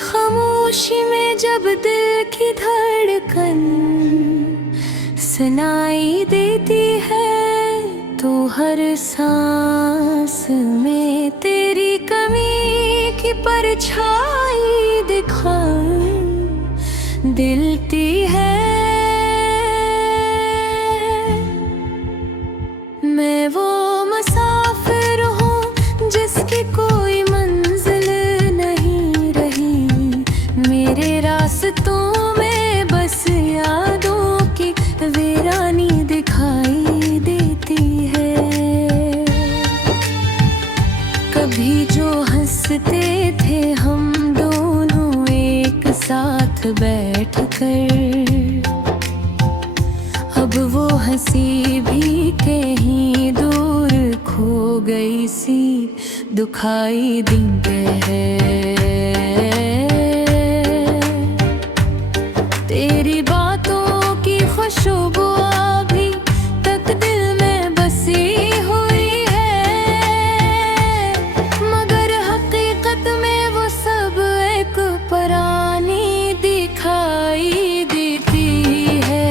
खामोशी में जब दिल की धड़कन सुनाई देती है, तो हर सांस में तेरी कमी की परछाई दिखाई दिलती है। मैं वो मुसाफिर हूँ जिसकी कोई मंजिल नहीं रही, मेरे रास्तों में बस यादों की वीरानी दिखाई देती है। कभी जो हंसते थे हम दोनों एक साथ बैठकर, अब वो हंसी भी कहीं दूर खो गई सी दुखाई देती है। तेरी बातों की खुशबू अभी तक दिल में बसी हुई है, मगर हकीकत में वो सब एक पुरानी दिखाई देती है।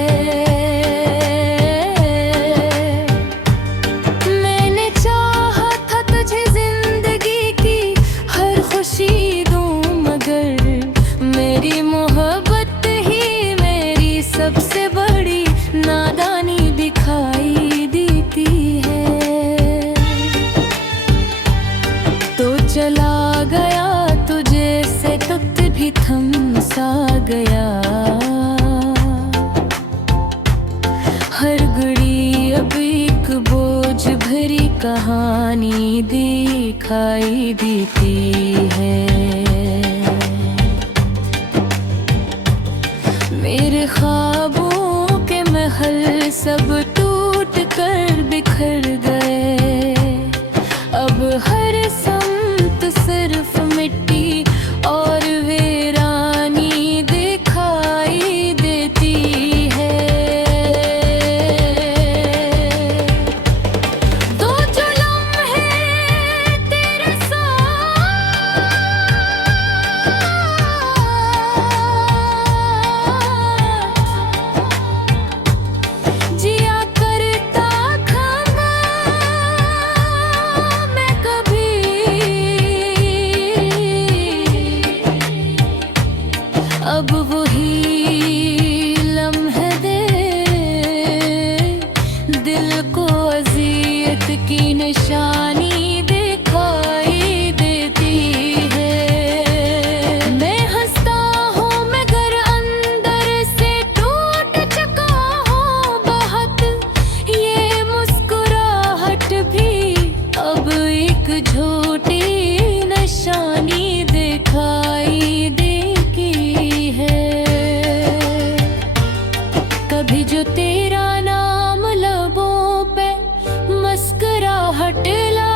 मैंने चाहा था तुझे जिंदगी की हर खुशी दूं, मगर मेरी मोहब्बत ही मेरी सबसे बड़ी नादानी दिखाई देती है। तो चला गया तुझे से वक्त भी थम सा गया, हर घड़ी अब एक बोझ भरी कहानी दिखाई देती है। मेरे ख्वाबों के महल सब टूट कर बिखर गए, अब हर सम्त सिर्फ मिट्टी और वीरानी दिखाई देती है। दो जो लम्हे तेरे साथ जिया करता था मैं कभी, अब वही लम्हे दे दिल को अज़ियत की निशानी दिखाई देती है। मैं हंसता हूँ मगर अंदर से टूट चुका हूँ बहुत, ये मुस्कुराहट भी अब एक झूठी निशानी दिखाई देती है। कभी जो तेरा नाम लबों पे मुस्कुराहट ला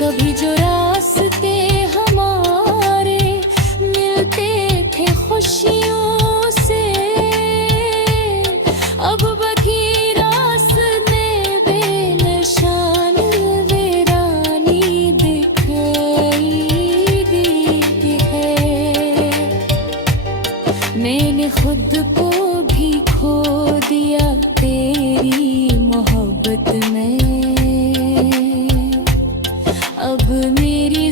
कभी जो रास्ते हमारे मिलते थे खुशियों से, अब बाकी रास्ते बेनिशान वीरानी दिखाई देती है। मैंने खुद को भी खो दिया तेरी मोहब्बत में, अब मेरी